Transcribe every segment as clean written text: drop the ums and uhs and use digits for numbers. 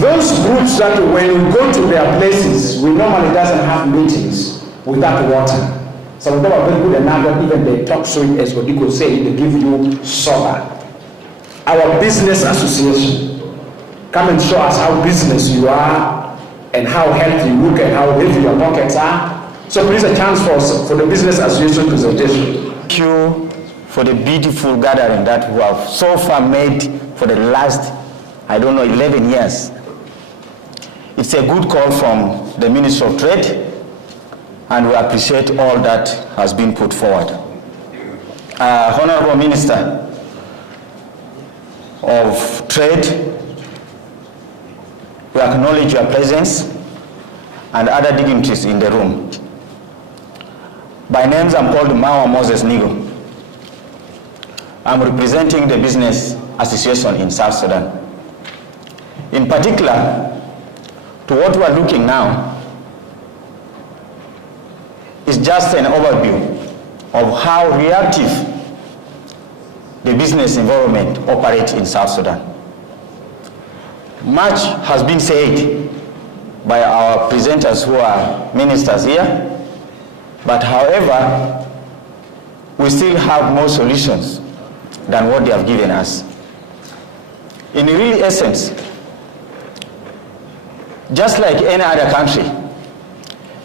those groups that when we go to their places, we normally doesn't have meetings without water. Some of them are very good and now even they talk sweet, as what you could say, they give you soda. Our business association, come and show us how business you are and how healthy you look and how heavy your pockets are. So please a chance for the business association presentation. Thank you for the beautiful gathering that we have so far made for the last, 11 years. It's a good call from the Minister of Trade, and we appreciate all that has been put forward. Honorable Minister of Trade, we acknowledge your presence and other dignitaries in the room. By names, I'm called Mawa Moses Nigo. I'm representing the Business Association in South Sudan. In particular, to what we are looking now is just an overview of how reactive the business environment operates in South Sudan. Much has been said by our presenters who are ministers here, but however, we still have more solutions than what they have given us. In real essence, just like any other country,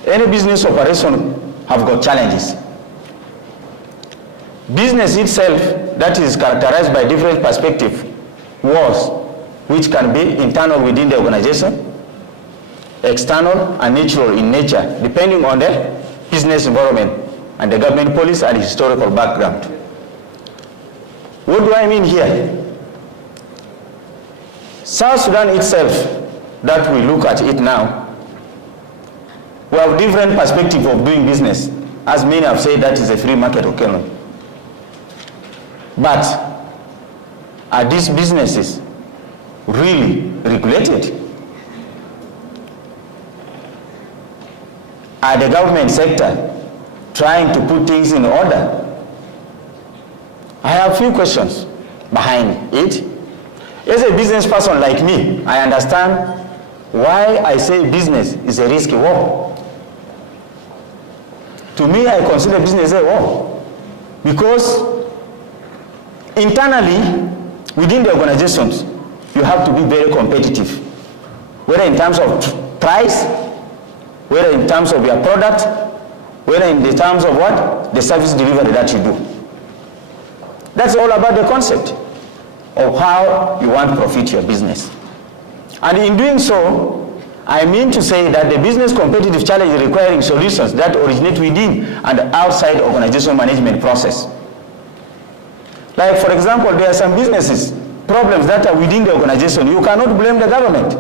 any business operation have got challenges. Business itself that is characterized by different perspectives, wars, which can be internal within the organization, external and natural in nature, depending on the business environment and the government policy and historical background. What do I mean here? South Sudan itself, that we look at it now, we have different perspectives of doing business. As many have said, that is a free market economy. But are these businesses really regulated? Are the government sector trying to put things in order? I have a few questions behind it. As a business person like me, I understand why I say business is a risky war. To me, I consider business a war because internally, within the organizations, you have to be very competitive, whether in terms of price, whether in terms of your product, whether in the terms of what? The service delivery that you do. That's all about the concept of how you want to profit your business. And in doing so, I mean to say that the business competitive challenge is requiring solutions that originate within and outside organizational management process. Like for example, there are some businesses, problems that are within the organization. You cannot blame the government.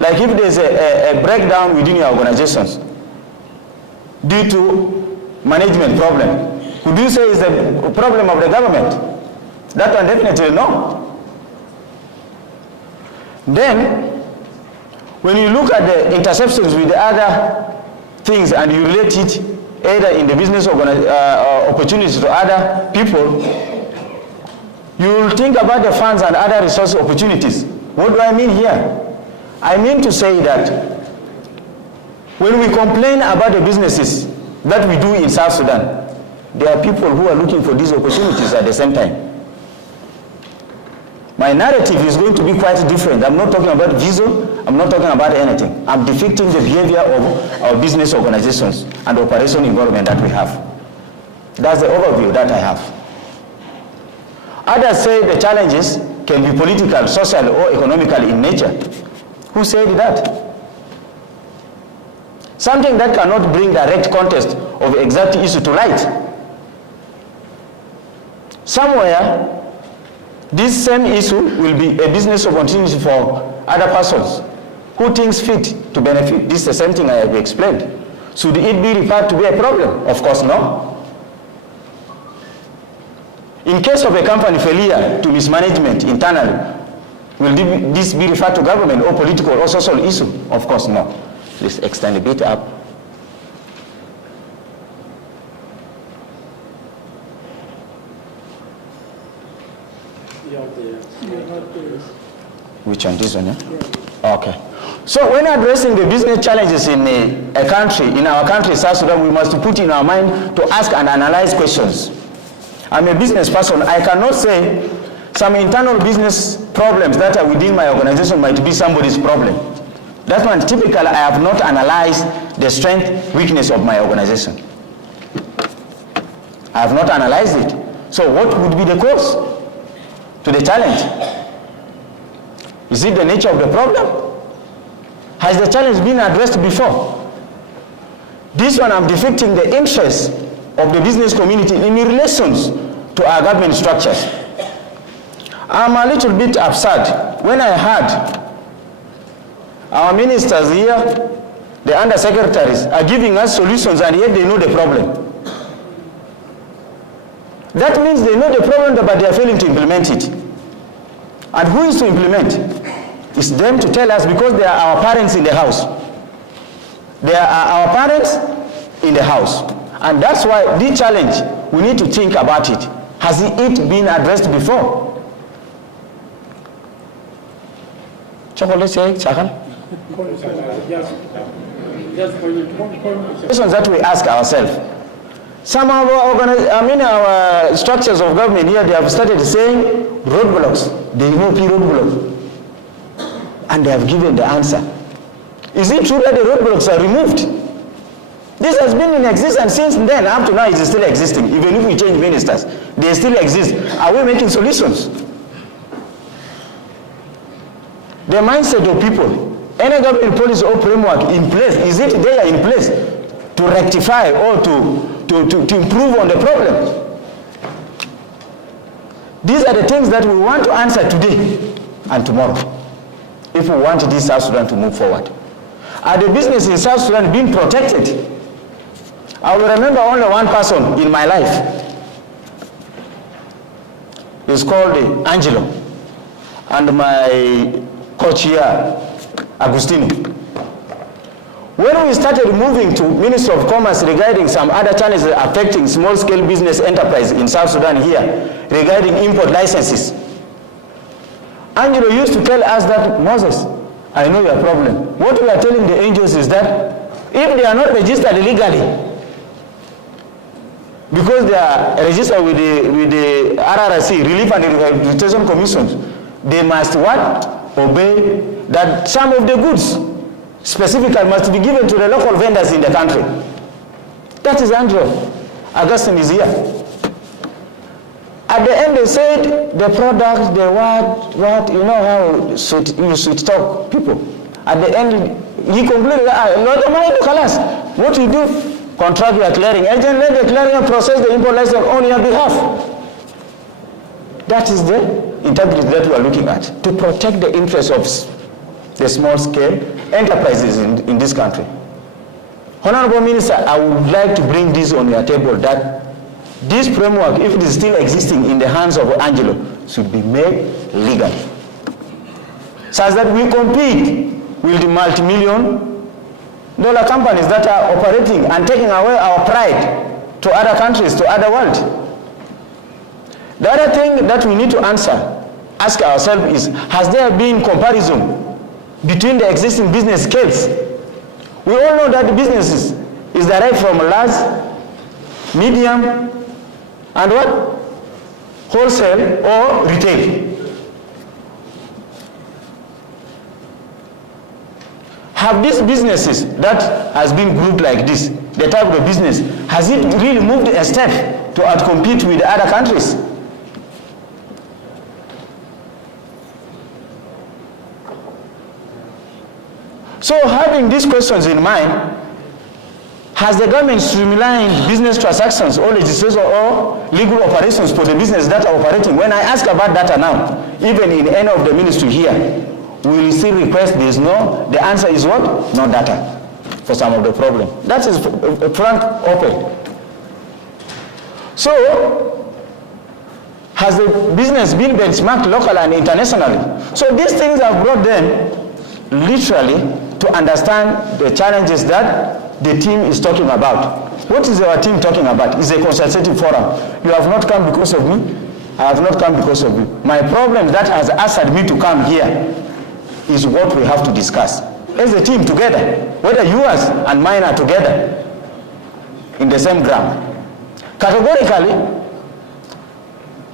Like if there's a breakdown within your organizations due to management problem, could you say it's the problem of the government? That one definitely no. Then, when you look at the interceptions with the other things and you relate it either in the business opportunities to other people, you will think about the funds and other resource opportunities. What do I mean here? I mean to say that when we complain about the businesses that we do in South Sudan, there are people who are looking for these opportunities at the same time. My narrative is going to be quite different. I'm not talking about visa, I'm not talking about anything. I'm depicting the behavior of our business organizations and the operation environment that we have. That's the overview that I have. Others say the challenges can be political, social, or economical in nature. Who said that? Something that cannot bring direct context of exact issue to light. Somewhere, this same issue will be a business opportunity for other persons who thinks fit to benefit. This is the same thing I have explained. Should it be referred to be a problem? Of course no. In case of a company failure to mismanagement internally, will this be referred to government or political or social issue? Of course no. Please extend a bit up. Which one? This one, yeah? Okay. So when addressing the business challenges in a country, in our country, South Sudan, we must put in our mind to ask and analyze questions. I'm a business person. I cannot say some internal business problems that are within my organization might be somebody's problem. That one, typically, I have not analyzed the strength, weakness of my organization. I have not analyzed it. So what would be the cause to the challenge? Is it the nature of the problem? Has the challenge been addressed before? This one, I'm depicting the interest of the business community in relations to our government structures. I'm a little bit upset when I heard our ministers here, the undersecretaries, are giving us solutions and yet they know the problem. That means they know the problem but they are failing to implement it. And who is to implement? It's them to tell us, because they are our parents in the house. They are our parents in the house. And that's why this challenge, we need to think about it. Has it been addressed before? Questions that we ask ourselves. Some of our structures of government here, they have started saying roadblocks. They know roadblocks. And they have given the answer. Is it true that the roadblocks are removed? This has been in existence since then. Up to now, it is still existing. Even if we change ministers, they still exist. Are we making solutions? The mindset of people, any government policy or framework in place, is it there in place to rectify or to improve on the problem? These are the things that we want to answer today and tomorrow, if we want this South Sudan to move forward. Are the businesses in South Sudan being protected? I will remember only one person in my life. He's called Angelo. And my coach here, Agustino. When we started moving to Ministry of Commerce regarding some other challenges affecting small-scale business enterprise in South Sudan here, regarding import licenses, Angelo used to tell us that, Moses, I know your problem. What we are telling the angels is that if they are not registered legally, because they are registered with the RRC, Relief and Rehabilitation Commission, they must what? Obey that some of the goods specifically must be given to the local vendors in the country. That is Andrew. Augustine is here. At the end, they said the product, the what, you know how you should talk people. At the end, he concluded, what you do? Contract your clearing agent, let the clearing process the import license on your behalf. That is the integrity that we are looking at, to protect the interests of the small-scale enterprises in this country. Honorable Minister, I would like to bring this on your table, that this framework, if it is still existing in the hands of Angelo, should be made legal, such that we compete with the multi-million-dollar companies that are operating and taking away our pride to other countries, to other world. The other thing that we need to ask ourselves is, has there been comparison between the existing business scales? We all know that the businesses is derived from large, medium, and what? Wholesale or retail. Have these businesses that has been grouped like this, the type of business, has it really moved a step to outcompete with other countries? So having these questions in mind, has the government streamlined business transactions or legislation or legal operations for the business that are operating? When I ask about data now, even in any of the ministry here, we will still request this. No, the answer is what? No data for some of the problem. That is frank, open. So, has the business been benchmarked locally and internationally? So these things have brought them literally to understand the challenges that the team is talking about. What is our team talking about? It's a consultative forum. You have not come because of me. I have not come because of you. My problem that has asked me to come here is what we have to discuss as a team together, whether yours and mine are together in the same ground. Categorically,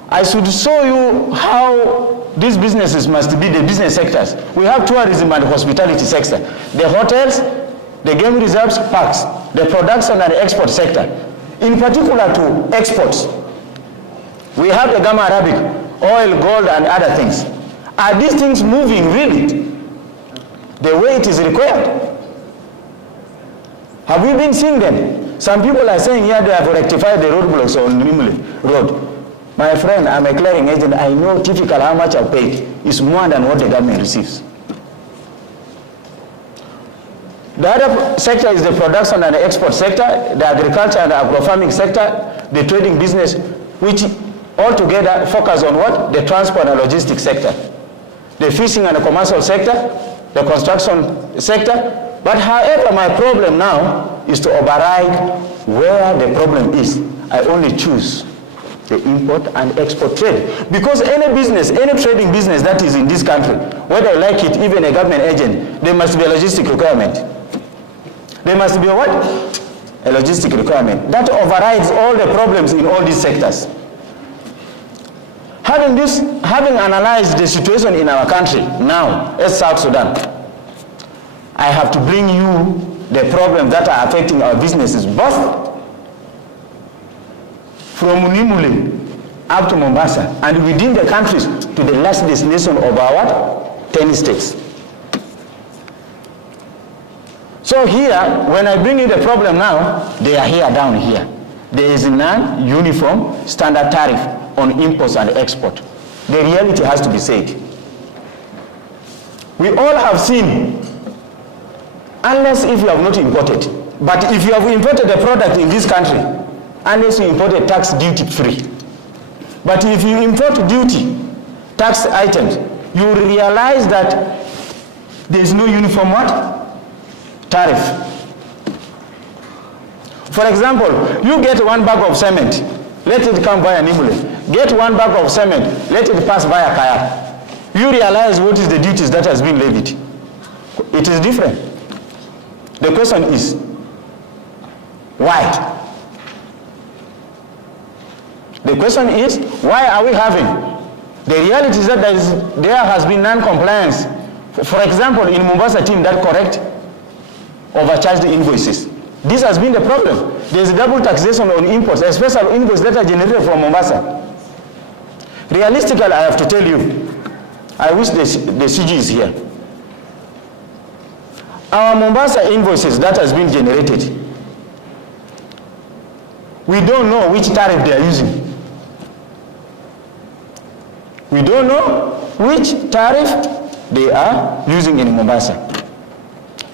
I should show you how these businesses must be the business sectors. We have tourism and hospitality sector, the hotels, the game reserves, parks, the production and export sector. In particular to exports, we have the Gamma Arabic, oil, gold, and other things. Are these things moving really the way it is required? Have we been seeing them? Some people are saying here they have rectified the roadblocks on Nimule Road. My friend, I'm a clearing agent. I know typical how much I've paid is more than what the government receives. The other sector is the production and the export sector, the agriculture and the agro-farming sector, the trading business, which altogether focus on what? The transport and logistics sector. The fishing and the commercial sector, the construction sector. But however, my problem now is to override where the problem is. I only choose the import and export trade. Because any business, any trading business that is in this country, whether I like it, even a government agent, there must be a logistic requirement. There must be a what? A logistic requirement. That overrides all the problems in all these sectors. Having analyzed the situation in our country now, as South Sudan, I have to bring you the problems that are affecting our businesses, both from Nimule up to Mombasa, and within the countries to the last destination of our what? 10 states. So here, when I bring you the problem now, they are here down here. There is a non-uniform standard tariff on imports and export. The reality has to be said. We all have seen, unless if you have not imported, but if you have imported a product in this country, unless you import a tax duty free. But if you import duty, tax items, you will realize that there is no uniform what? Tariff. For example, you get 1 bag of cement, let it come via Nimule. Get 1 bag of cement, let it pass via Kaya. You realize what is the duties that has been levied. It is different. The question is, why? The question is, why are we having? The reality is that there has been non-compliance. For example, in Mombasa team, that correct? Overcharged invoices. This has been the problem. There is double taxation on imports, especially invoices that are generated from Mombasa. Realistically, I have to tell you, I wish the CG is here. Our Mombasa invoices that has been generated, we don't know which tariff they are using. We don't know which tariff they are using in Mombasa.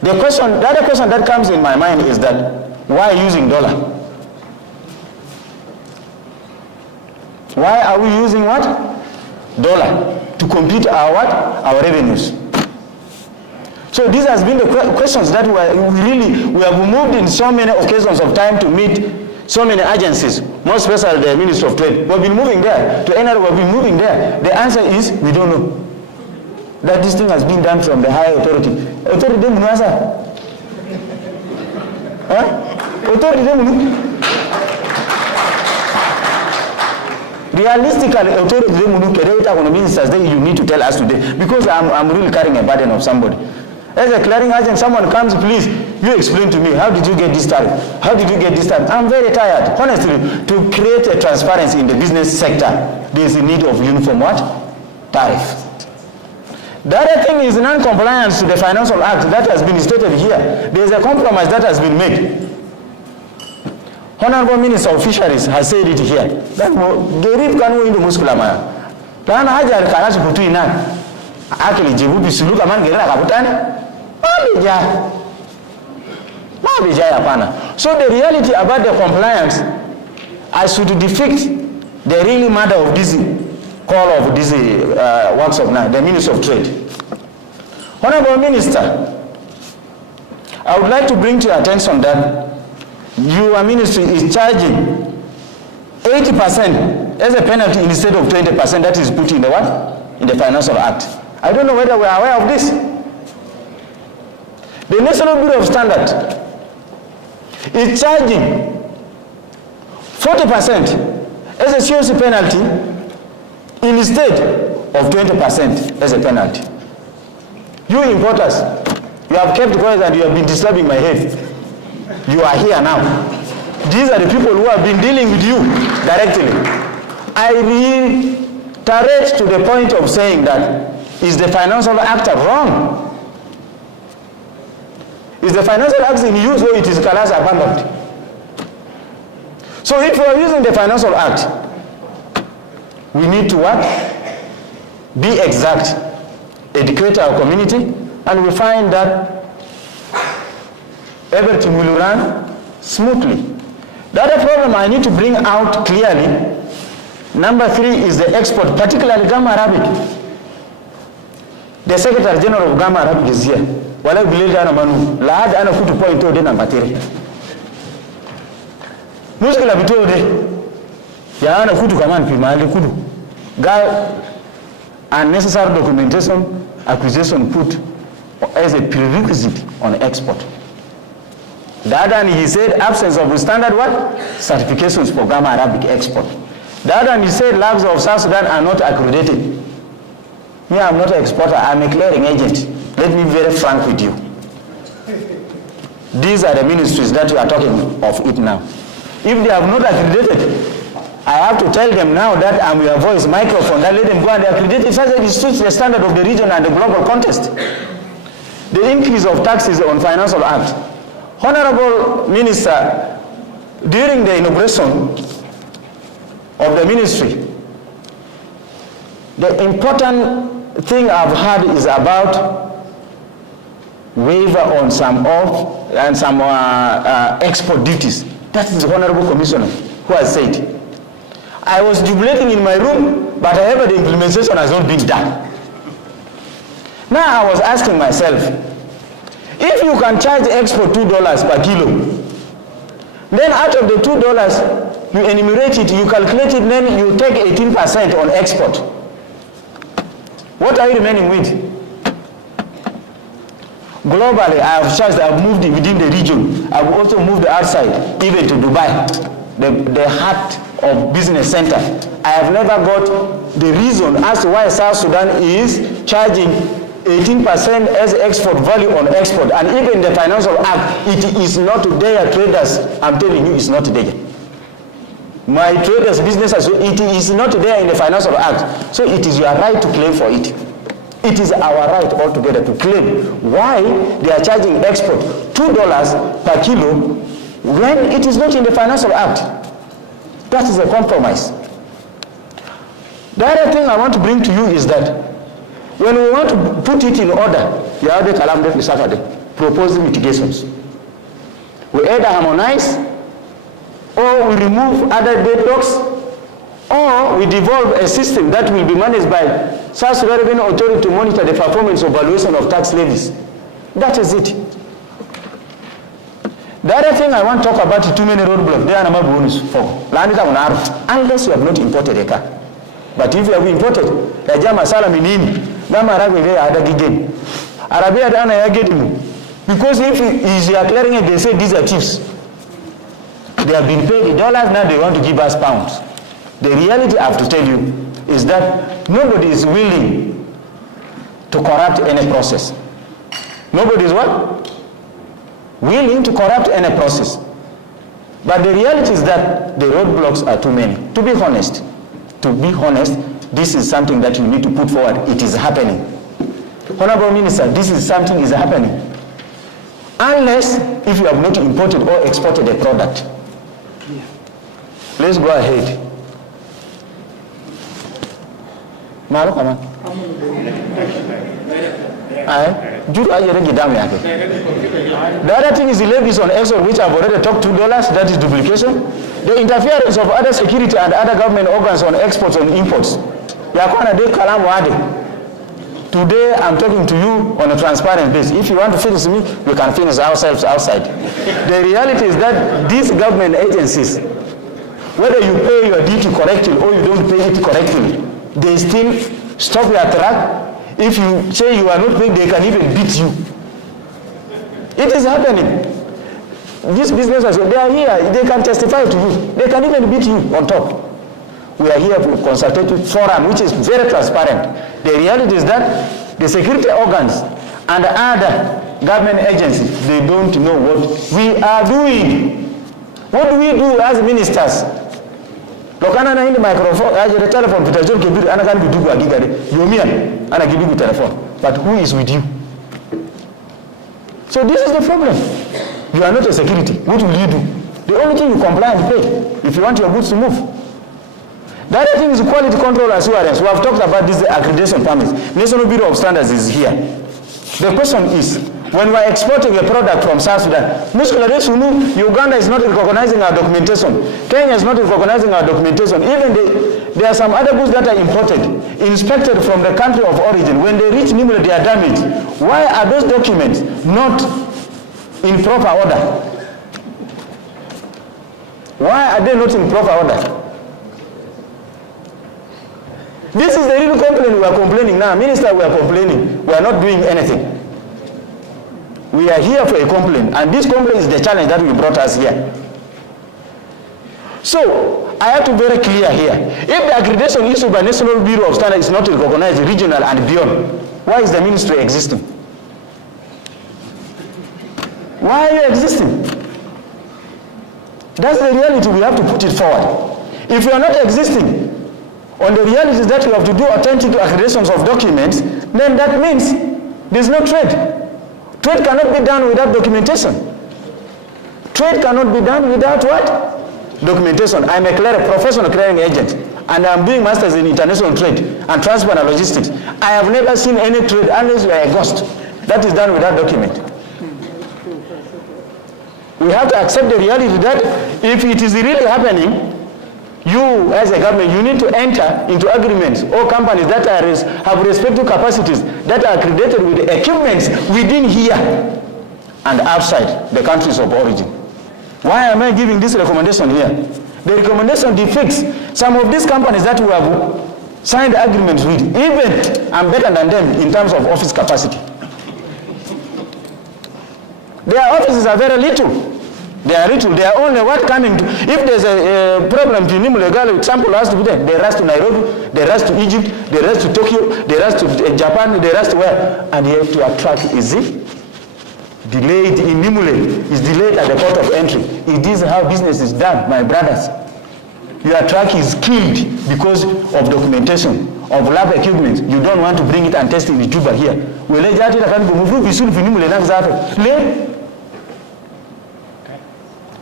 The other question that comes in my mind is that, why using dollar? Why are we using what? Dollar to compute our what? Our revenues. So these has been the questions that we have moved in so many occasions of time to meet so many agencies, more especially the Ministry of Trade. We've been moving there. To NR, we've been moving there. The answer is, we don't know. That this thing has been done from the higher authority. Authority de Munasa. Authority de Munu. Realistically, authority de Munu Kereta on the ministers, then you need to tell us today. Because I'm really carrying a burden of somebody. As a clearing agent, someone comes, please, you explain to me, how did you get this tariff? How did you get this tariff? I'm very tired. Honestly, to create a transparency in the business sector, there is a need of uniform what? Tariff. The other thing is non-compliance to the Financial Act that has been stated here. There is a compromise that has been made. Honorable Minister of Fisheries has said it here. That Gerib can win the muscular. Plan Hajar Karachi Putuina. Actually, Jibupi Suluka man Gerala Kaputani. So the reality about the compliance, I should depict the really matter of this call of this works of now, the Minister of Trade. Honorable Minister, I would like to bring to your attention that your ministry is charging 80% as a penalty instead of 20% that is put in the what? In the Financial Act. I don't know whether we are aware of this. The National Bureau of Standards is charging 40% as a COC penalty instead of 20% as a penalty. You importers, you have kept quiet and you have been disturbing my head. You are here now. These are the people who have been dealing with you directly. I reiterate to the point of saying that, is the Financial Act wrong? Is the Financial Act in use or it is Kalas abandoned? So if we are using the Financial Act, we need to what? Be exact, educate our community, and we find that everything will run smoothly. The other problem I need to bring out clearly, number 3 is the export, particularly Gamma Arabic. The Secretary General of Gamma Arabic is here. Wala bilil ana manu, la hada ana kutu point ode na materi. Muskila bitode, ya ana kutu kaman pi mahali kutu. Ga unnecessary documentation, acquisition put as a prerequisite on export. The other one, he said absence of standard what? Certifications for Gamma Arabic export. The other one, he said labs of South Sudan are not accredited. Me, I'm not an exporter, I'm a clearing agent. Let me be very frank with you. These are the ministries that you are talking of it now. If they have not accredited, I have to tell them now that I'm your voice microphone, that let them go and accredit it as it suits the standard of the region and the global context. The increase of taxes on Financial Act. Honorable Minister, during the inauguration of the ministry, the important thing I've heard is about waiver on some of and some export duties. That is the Honorable Commissioner who has said. I was jubilating in my room, but however the implementation has not been done. Now I was asking myself, if you can charge export $2 per kilo, then out of the $2, you enumerate it, you calculate it, then you take 18% on export. What are you remaining with? Globally, I have charged, I have moved within the region. I have also moved outside, even to Dubai, the heart of business center. I have never got the reason as to why South Sudan is charging 18% as export value on export. And even the Financial Act, it is not there, traders. I'm telling you, it's not there. My traders, businesses, it is not there in the Financial Act. So it is your right to claim for it. It is our right altogether to claim why they are charging export $2 per kilo when it is not in the Financial Act. That is a compromise. The other thing I want to bring to you is that when we want to put it in order, propose mitigations. We either harmonize, or we remove other deadlocks, or we devolve a system that will be managed by South Sudan Revenue Authority to monitor the performance of valuation of tax levies. That is it. The other thing I want to talk about is too many roadblocks. They are not bonus for unless you have not imported a car. But if you have imported, the Jama Salaminini, because if you are clearing it, they say these are chiefs. They have been paid dollars, now they want to give us pounds. The reality I have to tell you is that nobody is willing to corrupt any process. Nobody is what? Willing to corrupt any process. But the reality is that the roadblocks are too many. To be honest, this is something that you need to put forward. It is happening. Honorable Minister, this is something is happening. Unless if you have not imported or exported a product. Let's go ahead. Malo kama. The other thing is the levies on export, which I've already talked $2, that is duplication. The interference of other security and other government organs on exports and imports. Today I'm talking to you on a transparent basis. If you want to finish me, we can finish ourselves outside. The reality is that these government agencies, whether you pay your duty correctly or you don't pay it correctly, they still stop your track. If you say you are not paying, they can even beat you. It is happening. These businesses, they are here, they can testify to you. They can even beat you on top. We are here for a consultative forum, which is very transparent. The reality is that the security organs and other government agencies, they don't know what we are doing. What do we do as ministers? Lokana na hindi microphone, aje the telephone, Peter Kibiri, ana kan bidugu agigare, yomia, ana gibigu telephone. But who is with you? So this is the problem. You are not a security. What will you do? The only thing you comply and pay if you want your goods to move. The other thing is quality control assurance. We have talked about this accreditation permits. National Bureau of Standards is here. The question is, when we are exporting a product from South Sudan, Uganda is not recognizing our documentation. Kenya is not recognizing our documentation. Even there are some other goods that are imported, inspected from the country of origin. When they reach Nimule, they are damaged. Why are those documents not in proper order? Why are they not in proper order? This is the real complaint we are complaining now. Minister, we are complaining. We are not doing anything. We are here for a complaint, and this complaint is the challenge that we brought us here. So, I have to be very clear here. If the accreditation issued by National Bureau of Standards is not recognized regional and beyond, why is the ministry existing? Why are you existing? That's the reality. We have to put it forward. If you are not existing on the reality that you have to do authentic accreditations of documents, then that means there's no trade. Trade cannot be done without documentation. Trade cannot be done without what? Documentation. I'm a professional clearing agent, and I'm doing masters in international trade and transport and logistics. I have never seen any trade unless you are a ghost. That is done without document. We have to accept the reality that if it is really happening, you as a government, you need to enter into agreements or companies that have respective capacities that are accredited with the equipments within here and outside the countries of origin. Why am I giving this recommendation here? The recommendation depicts some of these companies that we have signed agreements with. Even I'm better than them in terms of office capacity. Their offices are very little. They are little. They are only what coming to. If there's a problem, legal example has to be there. They rush to Nairobi, they rush to Egypt, they rush to Tokyo, they rush to Japan, they rush to where? And you have to attract, is it? Delayed in Nimule, is delayed at the port of entry. It is how business is done, my brothers. Your truck is killed because of documentation, of lab equipment. You don't want to bring it and test it in Juba here.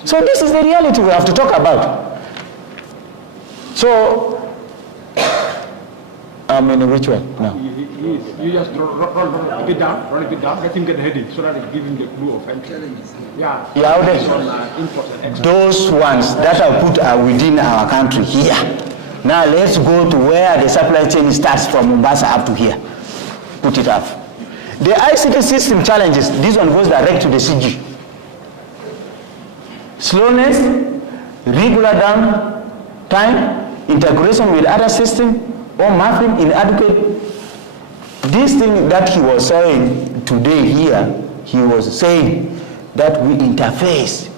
So this is the reality we have to talk about. So, I'm in a ritual now. You just roll it down, let him get heading so that it gives him the clue of entry. Yeah. Those ones that are put are within our country here. Now let's go to where the supply chain starts from Mombasa up to here. Put it up. The ICT system challenges, this one goes direct to the CG. Slowness, regular down time, integration with other systems, or mapping inadequate. This thing that he was saying today here, he was saying that we interface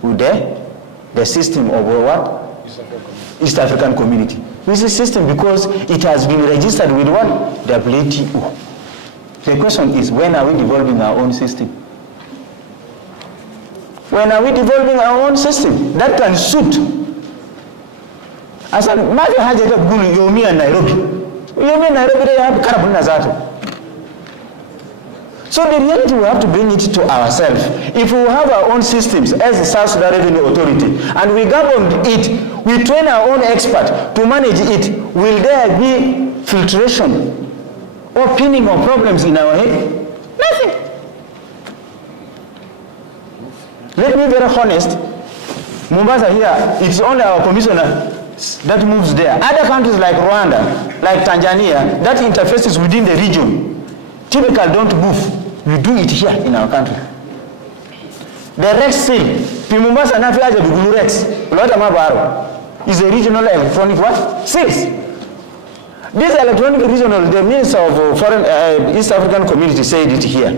with the system of what? East African Community. This is system because it has been registered with what? WTO. The question is, when are we developing our own system? When are we developing our own system that can suit? I said, Mali has a good Yomi and Nairobi. Yomi and Nairobi, they have Karabuna Zato. So the reality, we have to bring it to ourselves. If we have our own systems as the South Sudan Revenue Authority and we govern it, we train our own expert to manage it, will there be filtration or pinning of problems in our head? Nothing. Let me be very honest. Mombasa here, it's only our commissioner that moves there. Other countries like Rwanda, like Tanzania, that interfaces within the region, typically don't move. We do it here in our country. The Rex sale, Mombasa na fiaje bugulu Rex, ulota mabaro, is a regional electronic what? Sales. This electronic regional, the Minister of Foreign East African Community said it here.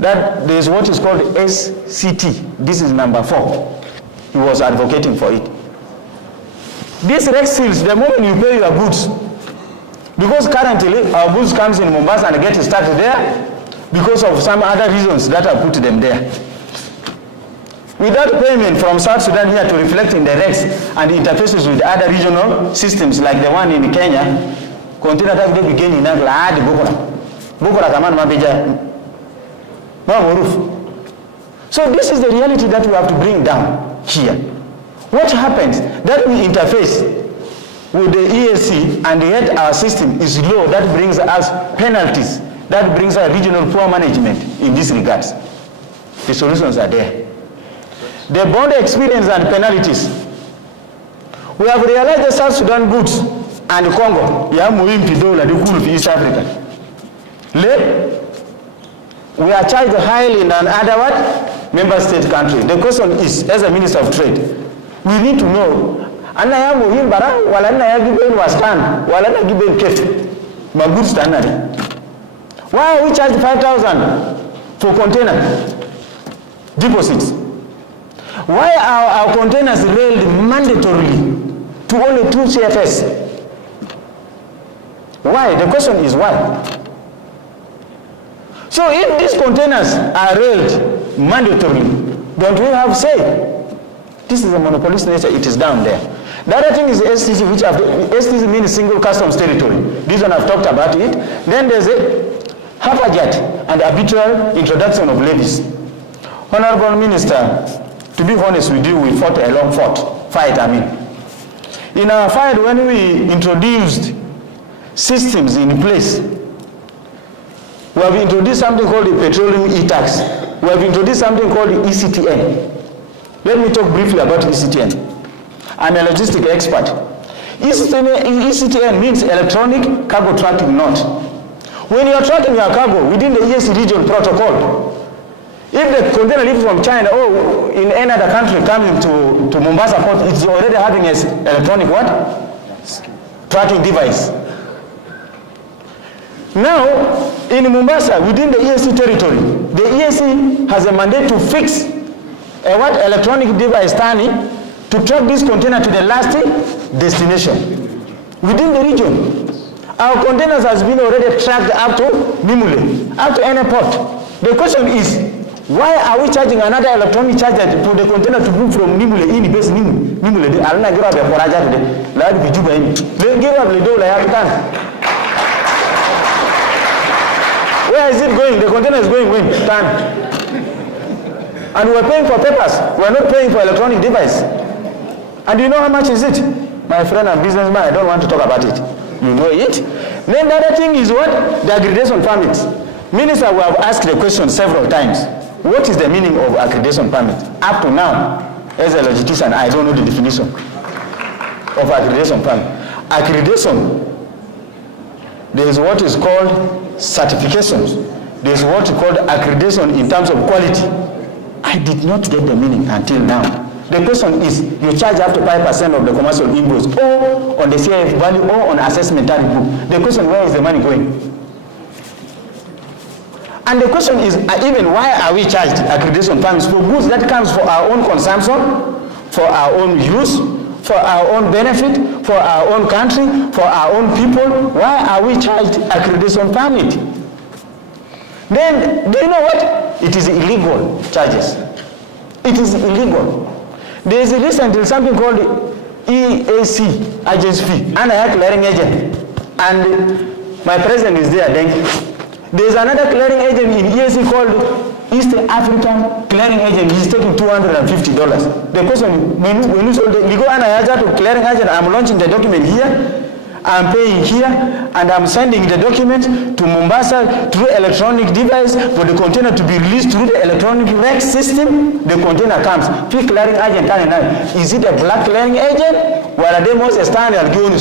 that there is what is called SCT. This is number 4. He was advocating for it. These Rex seals, the moment you pay your goods, because currently our goods comes in Mombasa and get stuck there because of some other reasons that have put them there. Without payment from South Sudan here to reflect in the Rex and interfaces with other regional systems like the one in Kenya, container that they begin in Agla, Bukura Kaman Mabija, Roof. So this is the reality that we have to bring down here. What happens that we interface with the EAC and yet our system is low, that brings us penalties, that brings us regional poor management in these regards. The solutions are there. The bond experience and penalties. We have realized the South Sudan goods and Congo, East Africa. We are charged highly in another member state country. The question is, as a Minister of Trade, we need to know, why are we charged 5,000 for container deposits? Why are our containers railed mandatorily to only 2 CFS? Why? The question is why? So if these containers are railed mandatorily, don't we have say? This is a monopolist nature, it is down there. The other thing is STC, which STC means single customs territory. This one I've talked about it. Then there's a haphazard and arbitrary introduction of levies. Honorable Minister, to be honest with you, we fought a long fight. In our fight, when we introduced systems in place, we have introduced something called the petroleum e-tax. We have introduced something called the ECTN. Let me talk briefly about ECTN. I'm a logistic expert. ECTN means electronic cargo tracking note. When you are tracking your cargo within the EAC region protocol, if the container leaves from China or in any other country coming to Mombasa port, it's already having an electronic what? Tracking device. Now, in Mombasa, within the EAC territory, the EAC has a mandate to fix a what electronic device to track this container to the last destination within the region. Our containers has been already tracked up to Nimule, up to any port. The question is, why are we charging another electronic charger for the container to move from Nimule in base Nimule? I don't give up a Poraja today. Let me Juba in. They give up the door like where is it going? The container is going when? And we're paying for papers. We're not paying for electronic device. And you know how much is it? My friend and businessman, I don't want to talk about it. You know it. Then the other thing is what? The accreditation permits. Minister, we have asked the question several times. What is the meaning of accreditation permit? Up to now, as a logistician, I don't know the definition of accreditation permit. Accreditation, there is what is called certifications. There is what is called accreditation in terms of quality. I did not get the meaning until now. The question is, you charge up to 5% of the commercial invoice, or on the CIF value, or on assessment tariff book. The question, where is the money going? And the question is, even why are we charged accreditation permits for goods that comes for our own consumption, for our own use, for our own benefit, for our own country, for our own people? Why are we charged accreditation permit? Then, do you know what? It is illegal charges. It is illegal. There is recently something called EAC, agency fee, and I clearing agent. And my president is there. Then there is another clearing agent in EAC called East African Clearing Agent. He's taking $250. The question, when you go and to clearing agent, I'm launching the document here. I'm paying here, and I'm sending the document to Mombasa through electronic device for the container to be released through the electronic Rex system. The container comes. Free clearing agent, is it a black clearing agent? Where are they most stand and go to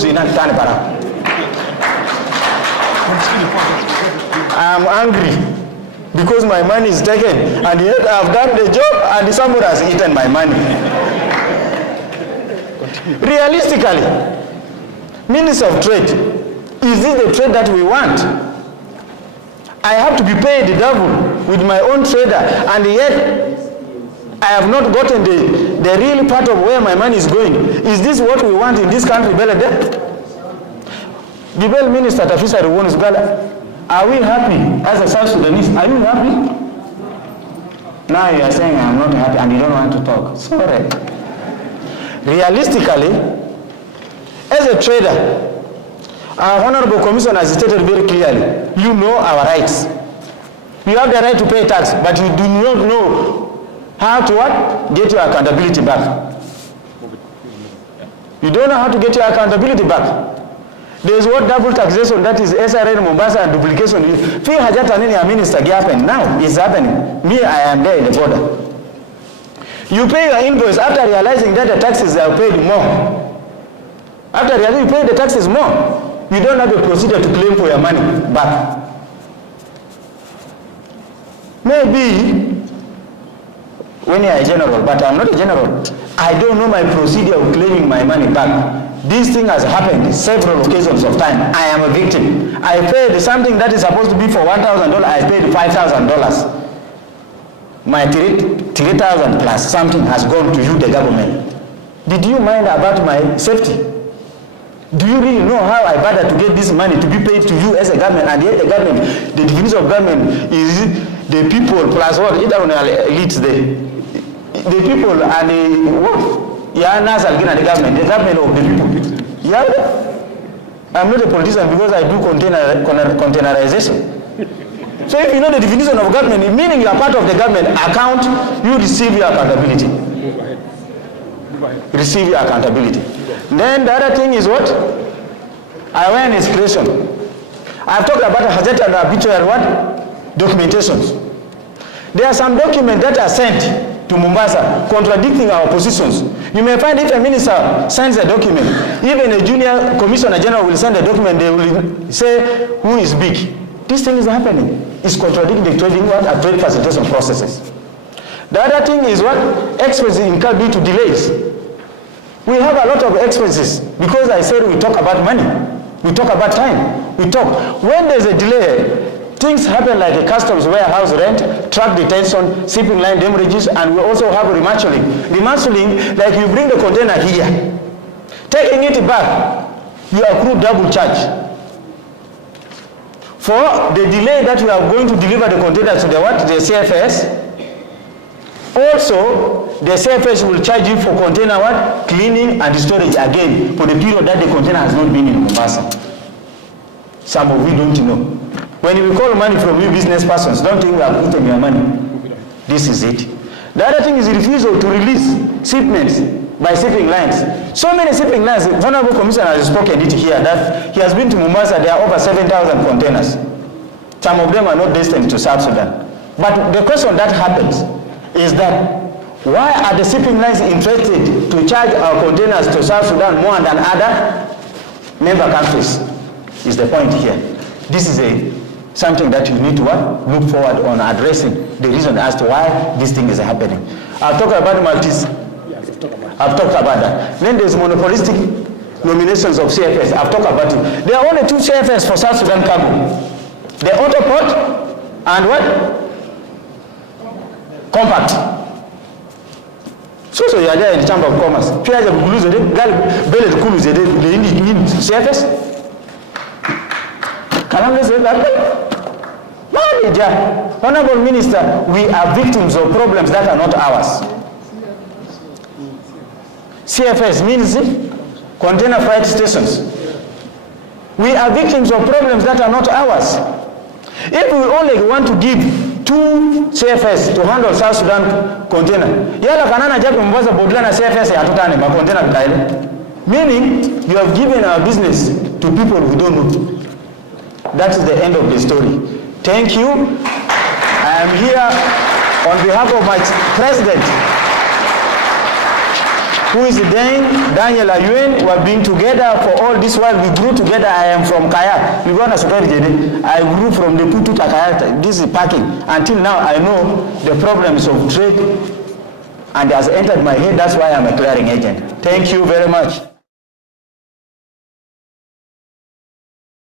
I'm angry because my money is taken, and yet I've done the job and somebody has eaten my money. Realistically, Minister of Trade, is this the trade that we want? I have to be paid the double with my own trader, and yet I have not gotten the real part of where my money is going. Is this what we want in this country, Belede? The Bell Minister, Tafisa Ruwon's Gala, are we happy as a South Sudanese? Are you happy? Now you are saying I am not happy and you don't want to talk. Sorry. Realistically, as a trader, our Honorable Commissioner has stated very clearly, you know our rights. You have the right to pay tax, but you do not know how to what? Get your accountability back. You don't know how to get your accountability back. There is what double taxation, that is SRN, Mombasa, and duplication. Fee hajata nini ya minister happen. Now it's happening. Me, I am there in the border. You pay your invoice after realizing that the taxes are paid more. After realizing you pay the taxes more, you don't have a procedure to claim for your money back. Maybe when you are a general, but I'm not a general. I don't know my procedure of claiming my money back. This thing has happened several occasions of time. I am a victim. I paid something that is supposed to be for $1,000. I paid $5,000. My 3,000 plus something has gone to you, the government. Did you mind about my safety? Do you really know how I bother to get this money to be paid to you as a government? And yet the government, the definition of government is the people plus what? Either on elites, the people and the what? Yeah, the government of the people. Yeah, I'm not a politician because I do containerization. So if you know the definition of government, meaning you are part of the government account, you receive your accountability. Receive your accountability. Then the other thing is what? Awareness creation. I've talked about Hajat and arbitrary what? Documentations. There are some documents that are sent to Mombasa contradicting our positions. You may find if a minister signs a document, even a junior commissioner general will send a document, they will say who is big. This thing is happening. It's contradicting the trading what and trade facilitation processes. The other thing is what? Expenses incurred due to delays. We have a lot of expenses because I said we talk about money. We talk about time. We talk. When there's a delay, things happen like a customs warehouse rent, truck detention, shipping line damages, and we also have remarshalling. Remarshalling, like you bring the container here, taking it back, you accrue double charge. For the delay that you are going to deliver the container to the what? The CFS. Also, the CFS will charge you for container what? Cleaning and storage again for the period that the container has not been in Mombasa. Some of you don't know. When you call money from you business persons, don't think we have eaten your money. This is it. The other thing is refusal to release shipments by shipping lines. So many shipping lines, the Honorable Commissioner has spoken it here, that he has been to Mombasa, there are over 7,000 containers. Some of them are not destined to South Sudan. But the question that happens is that why are the shipping lines interested to charge our containers to South Sudan more than other member countries? Is the point here. This is something that you need to look forward on addressing the reason as to why this thing is happening. I've talked about Maltese. I've talked about that. Then there's monopolistic nominations of CFS. I've talked about it. There are only two CFS for South Sudan cargo. The Autoport and what? Compact. So you are there in the Chamber of Commerce. CFS? Manager, Honorable Minister, we are victims of problems that are not ours. CFS means container freight stations. We are victims of problems that are not ours. If we only want to give two CFS to handle South Sudan container, yala kanana japo mbaza bodlana CFS ya tutane ma container bitaile. Meaning you have given our business to people who don't know. That is the end of the story. Thank you. I am here on behalf of my president, who is Daniel Ayuen. We have been together for all this while. We grew together. I am from Kaya. I grew from the Putu to Kaya. This is packing. Until now, I know the problems of trade, and it has entered my head. That's why I'm a clearing agent. Thank you very much.